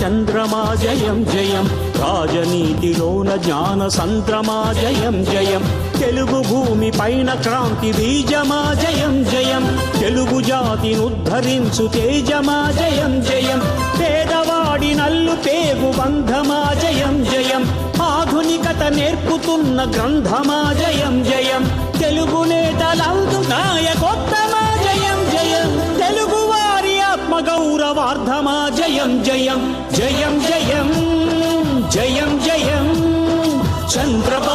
చంద్రమా జయం జయం. రాజనీతిలోన జ్ఞాన సంద్రమా జయం జయం. తెలుగు భూమి పైన క్రాంతి బీజమా జయం జయం. తెలుగు జాతిని ఉద్ధరించు తేజమా జయం జయం. పేదవాడి నల్లు పేగు బంధమా జయం జయం. ఆధునికత నేర్పుతున్న గ్రంథమా జయం జయం. తెలుగు నేతలందు నాయకొత్త గౌరవార్థమా జయం జయం జయం జయం జయం జయం. చంద్రబాబు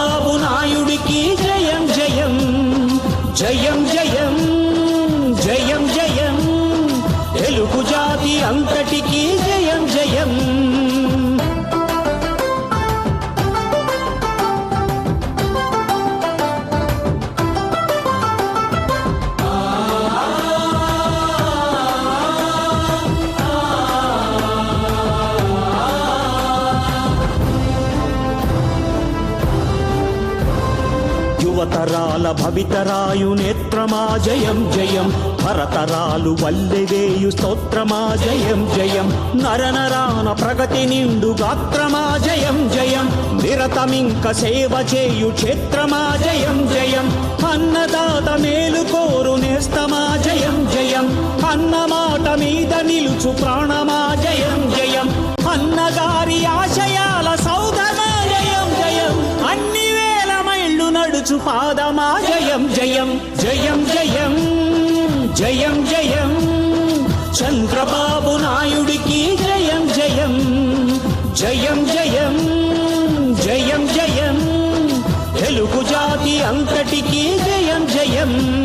యువతరాల భవితరాయు నేత్రమా జయం జయం. భరతరాలు వల్లెవేయు స్తోత్రమా జయం జయం. నరనరాన ప్రగతి నిండు గాత్రమా జయం జయం. నిరతమింక సేవ చేయు క్షేత్రమా జయం జయం. అన్నదాత మేలు కోరు నేస్తమా జయం జయం. అన్నమాట మీద నిలుచు ప్రాణమా పాదమా జయం జయం జయం జయం జయం జయం. చంద్రబాబు నాయుడికి జయం జయం జయం జయం జయం జయం. తెలుగు జాతి అంతటికీ జయం జయం.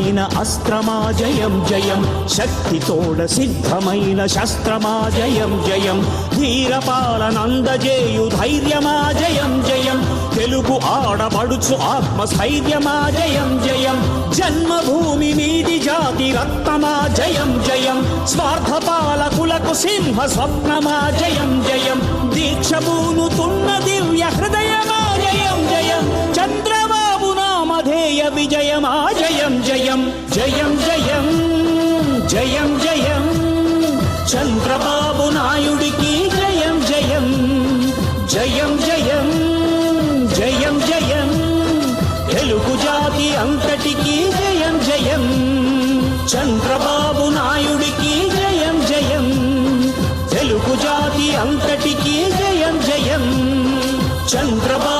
సిద్ధమైన అస్త్రమా జయం. జయం శక్తితోడ సిద్ధమైన శస్త్రమా జయం. జయం ధీరపాలనందజేయు ధైర్యమా జయం. జయం తెలుగు ఆడబడుచు ఆత్మస్థైర్యమా జయం. జయం జన్మభూమి నీది జాతి రక్తమా జయం. జయం స్వార్థ పాలకులకు సింహ స్వప్నమా జయం. జయం దీక్షభూనుతున్న దివ్య హృదయమా జయం జయం. చంద్ర విజయమా జయం జయం జయం జయం జయం జయం చంద్రబాబు నాయుడికి జయం జయం జయం జయం జయం జయం తెలుగు జాతి అంతటికి జయం జయం। చంద్రబాబు నాయుడికి జయం జయం। తెలుగు జాతి అంతటికి జయం జయం। చంద్రబాబు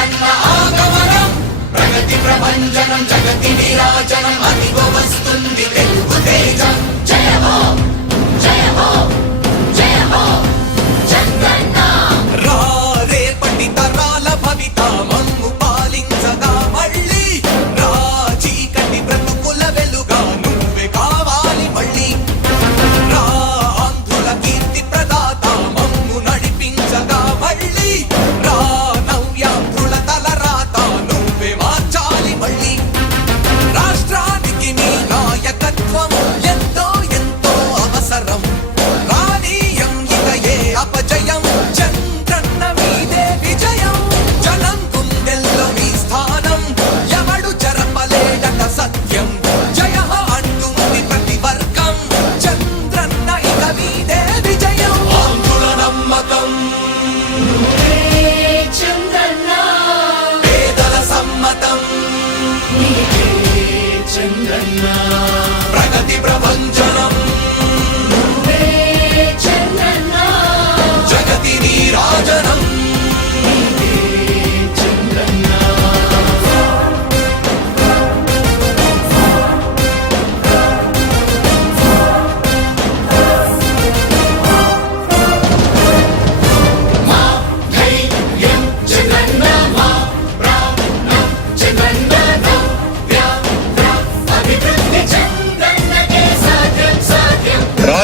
అదిగో ఆగమనం. ప్రగతి ప్రభంజనం జగతి విరాజనం అదిగో వస్తుంది తెలుగు తేజం. జయమో జయమో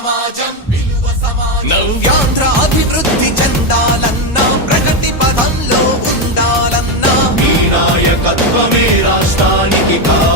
సమాజం విలువ సమాజం. నవ్యాంధ్ర అభివృద్ధి చెందాలన్నా ప్రగతి పదంలో ఉండాలన్నా. మీ నాయకత్వమే రాష్ట్రానికి కాదు